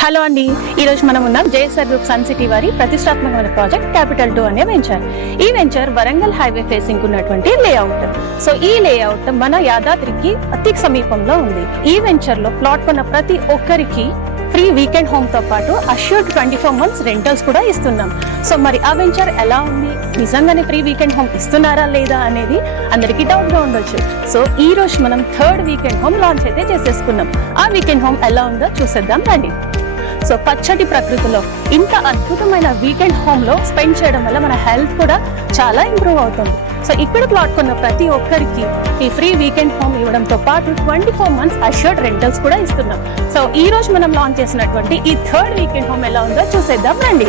Hello అండి, ఈరోజు మనం ఉన్నాం జేఎస్ఆర్ గ్రూప్ సన్ సిటీ వారి ప్రతిష్టాత్మకమైన ప్రాజెక్ట్ క్యాపిటల్ 2 అనే వెంచర్. ఈ వెంచర్ వరంగల్ హైవే ఫేసింగ్ ఉన్నటువంటి లేఅవుట్. సో ఈ లేఅవుట్ మన యాదాద్రికి అతి సమీపంలో ఉంది. ఈ వెంచర్ లో ప్లాట్ కొన్న ప్రతి ఒక్కరికి ఫ్రీ వీకెండ్ హోమ్ తో పాటు అష్యూర్డ్ 24 months రెంటల్స్ కూడా ఇస్తున్నాం. సో మరి ఆ వెంచర్ ఎలా ఉంది, నిజంగానే ఫ్రీ వీకెండ్ హోమ్ ఇస్తున్నారా లేదా అనేది అందరికీ డౌట్ గా ఉండొచ్చు. సో ఈ రోజు మనం 3rd వీకెండ్ హోమ్ లాంచ్ అయితే చేసేసుకున్నాం. ఆ వీకెండ్ హోమ్ ఎలా ఉందో చూసేద్దాం రండి. సో పచ్చటి ప్రకృతిలో ఇంత అద్భుతమైన వీకెండ్ హోమ్ లో స్పెండ్ చేయడం వల్ల మన హెల్త్ కూడా చాలా ఇంప్రూవ్ అవుతుంది. సో ఇక్కడ ప్లాట్ కొన్న ప్రతి ఒక్కరికి ఈ ఫ్రీ వీకెండ్ హోమ్ ఇవ్వడంతో పాటు 24 months అష్యూర్డ్ రెంటల్స్ కూడా ఇస్తున్నాం. సో ఈ రోజు మనం లాంచ్ చేసినటువంటి ఈ 3rd వీకెండ్ హోమ్ ఎలా ఉందో చూసేద్దాం రండి.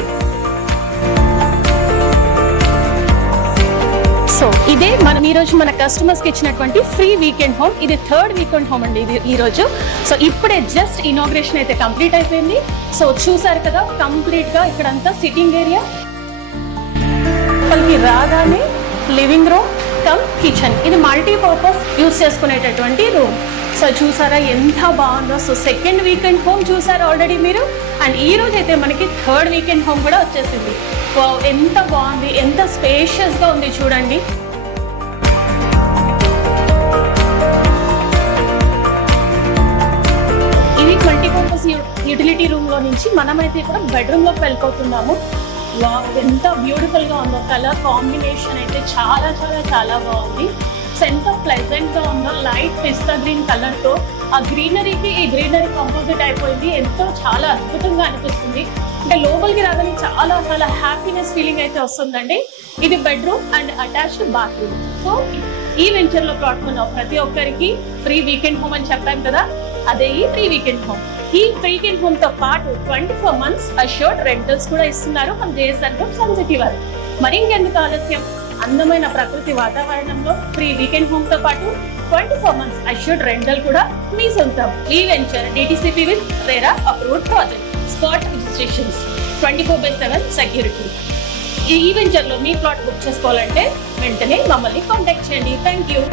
సో ఇదే మనం ఈ రోజు మన కస్టమర్స్ కి ఇచ్చినటువంటి ఫ్రీ వీకెండ్ హోమ్. ఇది 3rd వీకెండ్ హోమ్ అండి ఇది ఈ రోజు. సో ఇప్పుడే జస్ట్ ఇనాగ్రేషన్ అయితే కంప్లీట్ అయిపోయింది. సో చూసారు కదా, కంప్లీట్ గా ఇక్కడంతా సిట్టింగ్ ఏరియా, వాళ్ళకి రాగానే లివింగ్ రూమ్ కమ్ కిచెన్, ఇది మల్టీపర్పస్ యూజ్ చేసుకునేటటువంటి రూమ్. సో చూసారా ఎంత బాగుందో. సో 2nd వీకెండ్ హోమ్ చూసారా ఆల్రెడీ మీరు, అండ్ ఈ రోజు అయితే మనకి 3rd వీకెండ్ హోమ్ కూడా వచ్చేసింది. ఎంత బాగుంది, ఎంత స్పేషియస్ గా ఉంది చూడండి. ఇది మల్టీపర్పస్ యూటిలిటీ రూమ్ లో నుంచి మనమైతే ఇప్పుడు బెడ్రూమ్ లోకి వెళ్ళిపోతున్నాము. ఎంత బ్యూటిఫుల్ గా ఉందో, కలర్ కాంబినేషన్ అయితే చాలా చాలా చాలా బాగుంది. ఎంత ప్లెజెంట్ గా ఉందో, లైట్ పిస్తా గ్రీన్ కలర్ తో ఆ గ్రీనరీకి ఈ గ్రీనరీ కంపోజిట్ అయిపోయింది. ఎంతో చాలా అద్భుతంగా అనిపిస్తుంది. అంటే లోపలికి రాగానే చాలా చాలా హ్యాపీనెస్ ఫీలింగ్ అయితే వస్తుందండి. ఇది bedroom and attached bathroom. So ఈ వెంచర్ లో ప్లాట్ కొన్న ప్రతి ఒక్కరికి ఫ్రీ వీకెండ్ హోమ్ అని చెప్పాను కదా, అదే ఈ ఫ్రీ వీకెండ్ హోమ్. ఈ వీకెండ్ హోమ్ తో పాటు 24 months అష్యూర్డ్ రెంటల్స్ కూడా ఇస్తున్నారు మన జేఎస్ఆర్ గ్రూప్ సన్ సిటీ వారు. మరి ఇంకెందుకు ఆలస్యం, అందమైన ప్రకృతి వాతావరణంలో ఫ్రీ వీకెండ్ హోమ్ తో పాటు 24 months అష్యూర్డ్ రెంటల్ కూడా మీ సొంతం. ఈ venture DTCP with RERA approved project, spot registrations, 24/7 security. ఈ వెంచర్ లో మీ ప్లాట్ బుక్ చేసుకోవాలంటే వెంటనే మమ్మల్ని కాంటాక్ట్ చేయండి. Thank you.